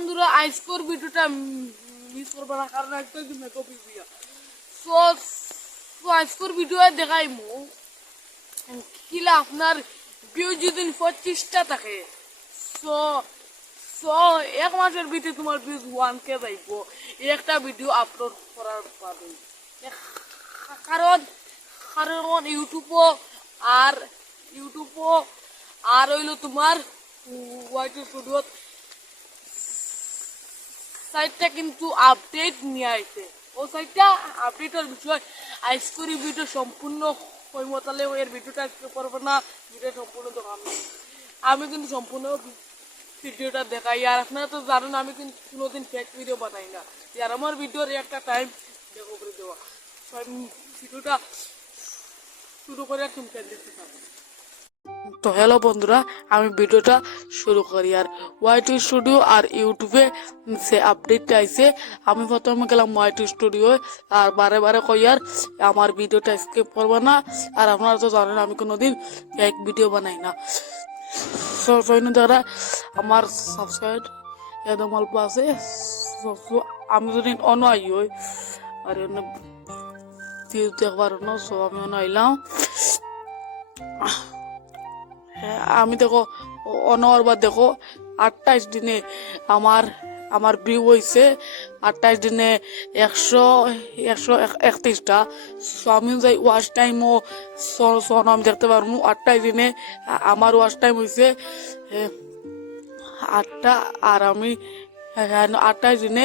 বন্ধুরা আজকের ভিডিওটা মিস করব না, কারণ একটা কি মেকআপ ভিডিও সো সো আজকের ভিডিও দেখাই মু কিলা আপনার ভিউ যদি পঁচিশটা থাকে সো সো এক মাসের ভিতরে তোমার ভিউজ ওয়ান কে যাইব। একটা ভিডিও আপলোড করার পাবে কারণ কারণ ইউটিউবও আর ইউটিউবও আর হইল তোমার ওয়াইটি স্টুডিওত সাইটটা কিন্তু আপডেট নিয়ে আইছে। ও সাইটটা আপডেটের বিষয়। আইস করি ভিডিও সম্পূর্ণ ওই মতালে এর ভিডিওটা আজকে করব না। ভিডিও সম্পূর্ণ দেখাম না। আমি কিন্তু সম্পূর্ণ ভিডিওটা দেখাই। আর আপনারা তো জানেন, আমি কিন্তু কোনোদিন ফেক ভিডিও বানাই না। আর আমার ভিডিওর একটা টাইম দেখো করে দেওয়া। ভিডিওটা শুরু করে তুমি দেখতে পাবো তো হ্যালো বন্ধুরা, আমি ভিডিওটা শুরু করি। আর ওয়াইটি স্টুডিও আর ইউটিউবে সে আপডেটটা আইসে আমি প্রথমে গেলাম ওয়াইটি স্টুডিও আর বারে বারে কই আর আমার ভিডিওটা স্কিপ করব না। আর আপনারা তো জানেন, আমি কোনোদিন এক ভিডিও বানাই না। সৈন্য দ্বারা আমার সাবস্ক্রাইব একদম অল্প আছে আমি যদি অন আই হই, আর অন্য দেখবার না সো আমি অন আইলাম আমি দেখো অনর বা দেখো আটটাইশ দিনে আমার আমার ভিউ হয়েছে আটটাইশ দিনে একশো একশো এক- একত্রিশটা। আমি যাই ওয়াশ টাইমও সন আমি দেখতে পারব। আটটাইশ দিনে আমার ওয়াশ টাইম হয়েছে আটটা আর আমি হ্যাঁ, আটটাইশ দিনে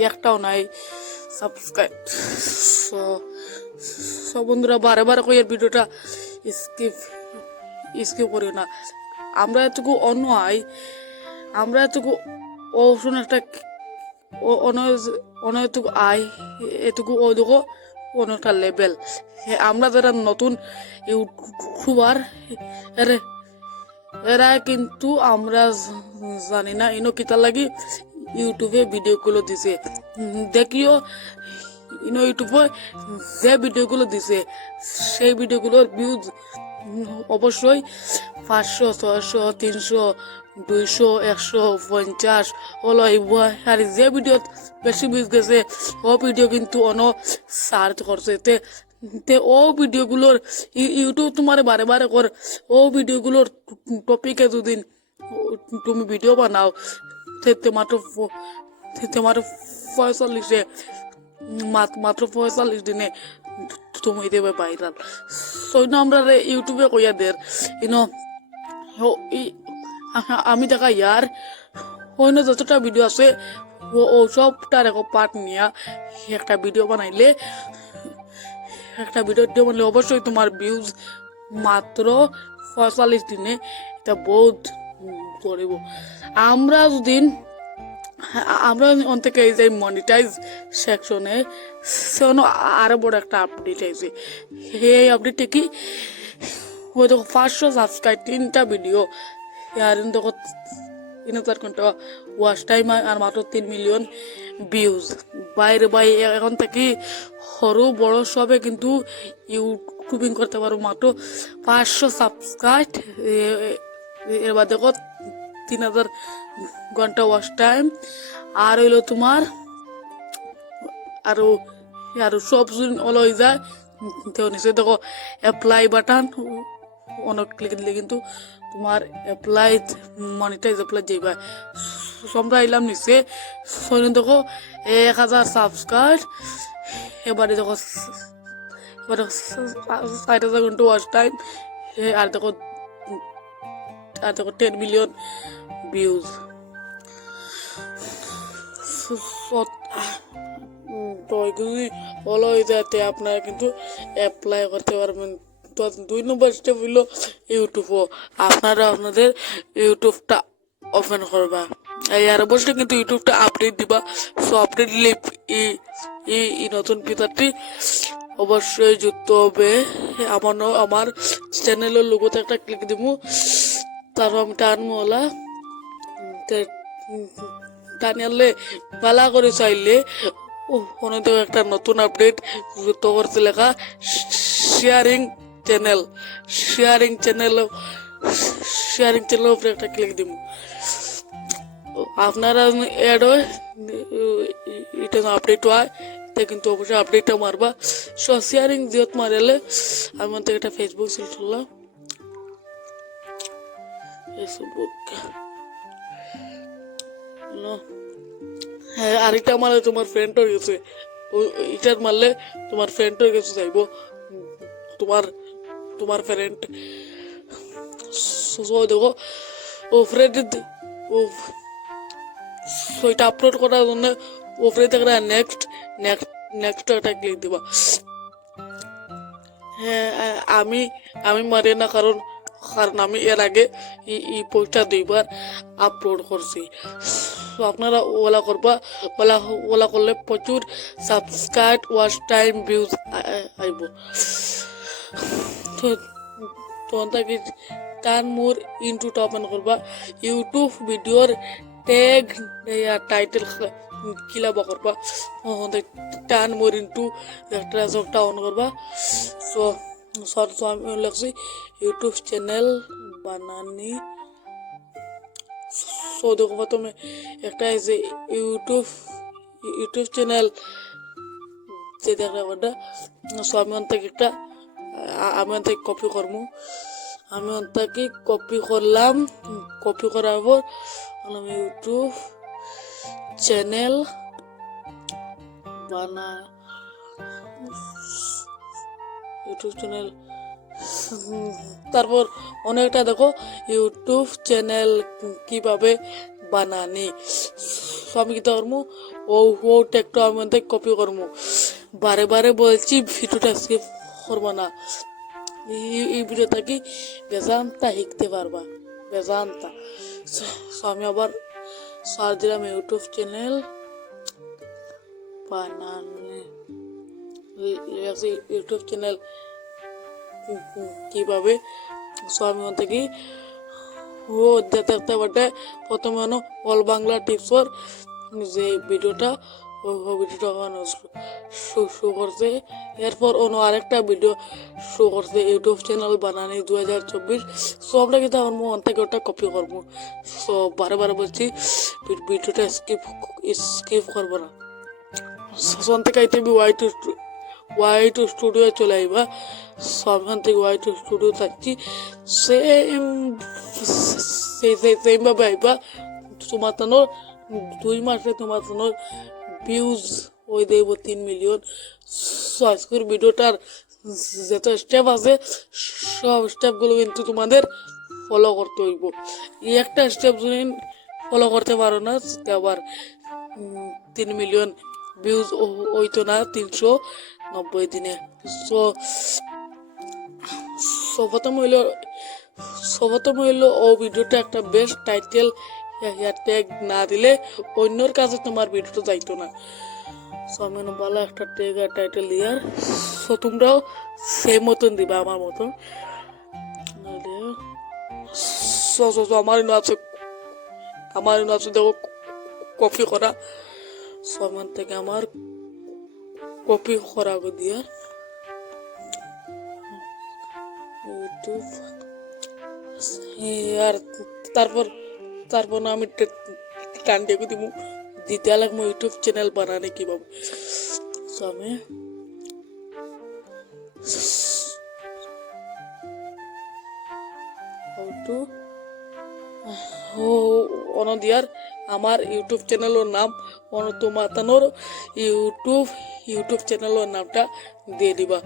একটাও নাই। সাবস্ক্রাইব সো সব বন্ধুরা বারে বারে কই ভিডিওটা স্কিপ স্কিপ করিও না। আমরা এতটুকু অন্য আই আমরা এতটুকু শুন একটা ও অন্য অন্য এটুকু আই এটুকু ও দেখো অন্য একটা লেভেল। আমরা যারা নতুন ইউটিউবার, এরে, এরা কিন্তু আমরা জানি না। ইনো কিতা লাগি ইউটিউবে ভিডিওগুলো দিছে। দেখিও, ইনো ইউটিউবে যে ভিডিওগুলো দিছে, সেই ভিডিওগুলোর ভিউজ অবশ্যই পাঁচশো, ছয়শো, তিনশো, দুইশো, একশো, পঞ্চাশ। হলো আর যে ভিডিও বেশি ভিউজ গেছে, ও ভিডিও কিন্তু অন সার্চ করছে। তে তে, ও ভিডিওগুলোর ইউ- ইউটিউব তোমার বারে বারে কর, ও ভিডিওগুলোর টপিকে যদি তুমি ভিডিও বানাও তোমার তোমার পঁয়তাল্লিশে, মাত- মাত্র পঁয়তাল্লিশ দিনে তুমি দেবে ভাইরাল সৈন্য আমরা ইউটিউবে কইয়া দের ইনো আমি দেখা ইয়ার অন্য যতটা ভিডিও আছে, ও সবটার এক পার্ট নিয়া। একটা ভিডিও বানাইলে, একটা ভিডিও বানাইলে অবশ্যই তোমার ভিউজ মাত্র পঁয়তাল্লিশ দিনে এটা বহুত করিব আমরা যদি আমরা অন থেকে এই যে মনিটাইজ সেকশনে সেখানে আরও বড় একটা আপডেট আইছে এই আপডেটে কি? ওই দেখো পাঁচশো সাবস্ক্রাইব তিনটা ভিডিও আর দেখো, তিন হাজার ঘণ্টা ওয়াচ টাইম আর মাত্র তিন মিলিয়ন ভিউজ বাইরে বাই এখন থেকে সরু বড় সবে কিন্তু ইউটিউবিং করতে পারো মাত্র। পাঁচশো সাবস্ক্রাইব এবার দেখো তিন হাজার ঘণ্টা ওয়াচ টাইম আর হইল তোমার, আরও আরও সব অল হয়ে যায় তো নিচে দেখো অ্যাপ্লাই বাটন অনেক ক্লিক দিলে কিন্তু তোমার অ্যাপ্লাই মনিটাইজ অ্যাপ্লাই যাইবা। আমরা এলাম নিচে, সৈন্য দেখো এক হাজার সাবস্ক্রাইব এবারে দেখো, এবারে ষাট হাজার ঘণ্টা ওয়াচ টাইম আর দেখো আর টেন মিলিয়ন ভিউজ তো হয়ে যাতে আপনারা কিন্তু অ্যাপ্লাই করতে পারবেন। দুই নম্বর স্টেপ হইল ইউটিউবও আপনারা আপনাদের ইউটিউবটা ওপেন করবা। আর অবশ্যই কিন্তু ইউটিউবটা আপডেট দিবা। সো আপডেট দিলে এই- নতুন পিতারটি অবশ্যই যুক্ত হবে। আমার আমার চ্যানেলের লোগোতে একটা ক্লিক দিব তারপর আমি টানবো ওলা টানিয়ালে পালা করে চাইলে ওখানে একটা নতুন আপডেট তো করতে লেখা sharing channel. Sharing channel sharing channel উপরে একটা ক্লিক দিব আপনারা অ্যাড হয় এটা আপডেট হয় তা কিন্তু অবশ্যই আপডেটটা মারবা। সো শেয়ারিং দিয়ত মারেলে, আমি একটা ফেসবুক সিল করলাম। ফেসবুক। হ্যাঁ আরেকটা মারলে তোমার ফ্রেন্ডও গেছে। ওই এটার মারলে তোমার ফ্রেন্ডও গেছে যাইব তোমার তোমার ফ্রেন্ড দেখো, ও ফ্রেন্ড ও ওইটা আপলোড করার জন্য ওপরে থেকে নেক্সট নেক্সট নেক্সট একটা ক্লিক দিবা। হ্যাঁ আমি আমি মারি না কারণ কারণ আমি এর আগে এই পোস্টটা দুইবার আপলোড করছি। আপনারা ওলা করবা, ওলা ওলা করলে প্রচুর সাবস্ক্রাইব ওয়াচ টাইম ভিউজ আইব। তো, তখন তাকে টান মোর ইনটু টপ অন করবা। ইউটিউব ভিডিওর ট্যাগ টাইটেল কিলাবা করবা। টান মোর ইনটু একটা অন করবা। সো সর আমি লাগছি ইউটিউব চ্যানেল বানানি সো দেখো তুমি একটা আছে ইউটিউব ইউটিউব চ্যানেল যে দেখা ওটা সো আমি অন্তকে একটা আমি অন্তকে কপি করব আমি অন্তকে কপি করলাম কপি করার পর আমি ইউটিউব চ্যানেল বানা ইউটিউব চ্যানেল তারপর অনেকটা দেখো ইউটিউব চ্যানেল কীভাবে বানানি। আমি কি করব? ও ও টেকটা আমি মধ্যে কপি করব। বারে বারে বলছি, ভিডিওটা স্কিপ করব না। এই- ভিডিও থাকি বেজানতা শিখতে পারবা? বেজানতা। আমি আবার সার্চ দিলাম ইউটিউব চ্যানেল বানানি। YouTube channel. কীভাবে? সো আমি ওখান থেকে ও দেখতে দেখতে বাটে প্রথমে হলো অল বাংলা টিপসর যে ভিডিওটা, ও ভিডিওটা ওখানে শো শো করছে। এরপর অন্য আরেকটা ভিডিও শো করছে ইউটিউব চ্যানেল বানানি দু হাজার চব্বিশ। সো আমরা কিন্তু আমার মন থেকে ওটা কপি করব। সো বারে বারে বলছি, ভিডিওটা স্কিপ স্কিপ করব না। সন থেকে আইতে B Y two Y two studio চলে আইবা। সবখান থেকে ওয়াই টু স্টুডিও থাকছি সেম সেই সেই সেমভাবে আইবা। তোমার তানোর দুই মাসে তোমার তানোর ভিউজ ওই দেব তিন মিলিয়ন আজকের ভিডিওটার যত স্টেপ আছে, সব স্টেপগুলো কিন্তু তোমাদের ফলো করতে হইব। এই একটা স্টেপ যদি ফলো করতে পারো না আবার তিন মিলিয়ন ভিউজ হইতো না, তিনশো। নব্বই দিনে। সো সর্বপ্রথম হইল সর্বপ্রথম হইল ও ভিডিওটা একটা বেস্ট টাইটেল ট্যাগ না দিলে অন্যর কাছে তোমার ভিডিওটা যাইতো না। সো আমি ভালো একটা ট্যাগ আর টাইটেল দিয়ার সো, তোমরাও সেই মতন দিবা আমার মতন। সো সো আমার আছে আমার আছে, দেখো, কপি করা। সমান থেকে আমার কপি করা দিয়া। ইউটিউব আর তারপর তারপর না আমি টান দিয়ে দিব দিতে লাগবো ইউটিউব চ্যানেল বানানে কীভাবে So, আমি how to ও অন দিয়ার আমার ইউটিউব চ্যানেলের নাম অন তোমাতানোর ইউটিউব ইউটিউব চ্যানেলের নামটা দিয়ে দিবা।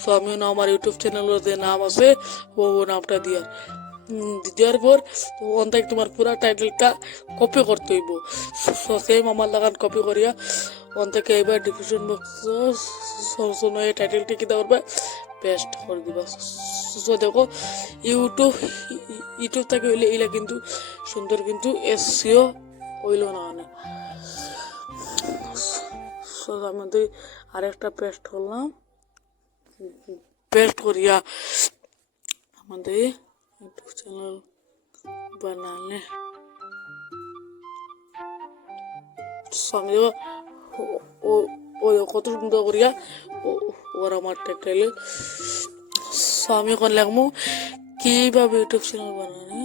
সো আমি না আমার ইউটিউব চ্যানেলের যে নাম আছে, ও নামটা দিয়ার দেওয়ার পর ওখান তোমার পুরা টাইটেলটা কপি করতে হইব। সো সেম আমার লাগান কপি করিয়া ওখান থেকে এবার ডিসক্রিপশন বক্স এই টাইটেলটা কি করবে পেস্ট করে দিবা। সো দেখো, ইউটিউব ইউটিউব থেকে হইলে এইলা কিন্তু সুন্দর কিন্তু এসিও হইল না অনেক সো আমাদের আরেকটা পেস্ট করলাম। পেস্ট করিয়া আমাদের ইউটিউব চ্যানেল বানালে। ও কত সুন্দর করিয়া ওর আমার টাইটেল স্বামী এখন লাগবো কীভাবে ইউটিউব চ্যানেল বানানে,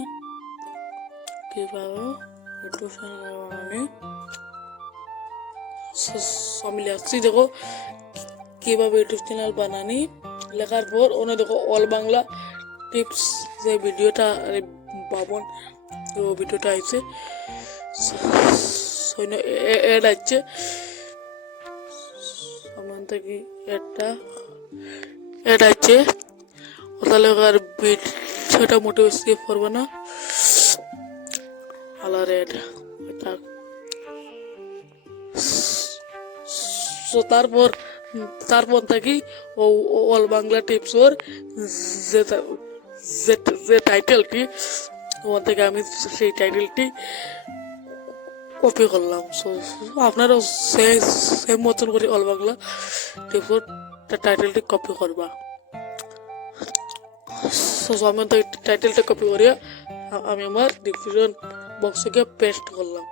কীভাবে ইউটিউব চ্যানেল বানানি স- আমি লিখছি দেখো, কীভাবে ইউটিউব চ্যানেল বানানি, লেখার পর ওনে দেখো অল বাংলা টিপস যে ভিডিওটা বাবন তো ভিডিওটা আইছে। সৈন্য এড আছে আমার থেকে একটা এড আছে তাহলে আর ভিডিওটা মোটে স্কিপ করব না। এড এটা সো তারপর তারপর থাকি ও অল বাংলা টিপস ওর যে যে টাইটেলটি ওখান থেকে আমি সেই টাইটেলটি কপি করলাম। সো আপনারাও সেই সেম মতন করে অল বাংলা টিপস ওর টাইটেলটি কপি করবা। সো আমি টাইটেলটা কপি করিয়া আমি আমার ডিসক্রিপশন বক্সকে পেস্ট করলাম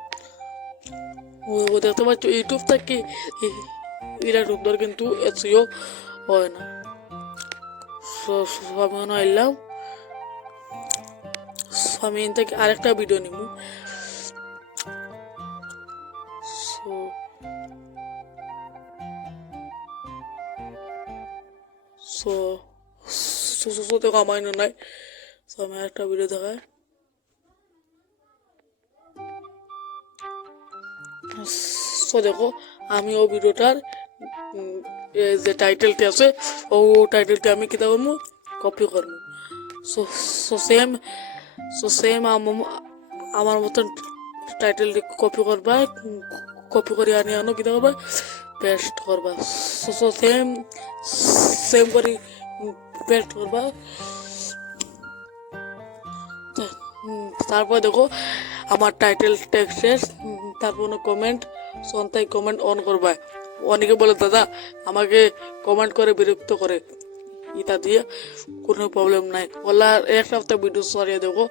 ও দেখতে পাচ্ছ ইউটিউব থেকে এরা সুন্দর কিন্তু এসিও হয় না সো সো আমি মনে এলাম আমি থেকে আরেকটা ভিডিও নিব সো সো সো সো আমার এখানে নাই সো আমি আরেকটা ভিডিও দেখাই সো দেখো আমি ও ভিডিওটার যে টাইটেলটি আছে, ও টাইটেলটি আমি কিতা করব কপি করব so so same so same আমার মতন টাইটেলটি কপি করবা কপি করে আনি আনো কিতা করবা পেস্ট করবা। সো সো সেম সেম করে পেস্ট করবা। তারপর দেখো আমার টাইটেল টেক্সটের তারপর কমেন্ট সন্তাই কমেন্ট অন করবা। অনেকে বলে, দাদা, আমাকে কমেন্ট করে, বিরক্ত করে। ইটা দিয়ে কোনো প্রবলেম নাই। ওলা, এক সপ্তাহ ভিডিও সরিয়ে দেবো।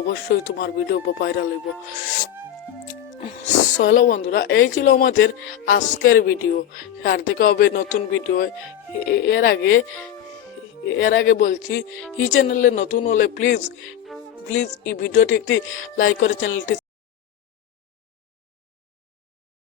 অবশ্যই তোমার ভিডিও ভাইরাল হইব। হ্যালো বন্ধুরা, এই ছিল আমাদের আজকের ভিডিও আর দেখা হবে নতুন ভিডিও এর আগে এর আগে বলছি, এই চ্যানেলে নতুন হলে প্লিজ প্লিজ এই ভিডিওটি একটি লাইক করে চ্যানেলটি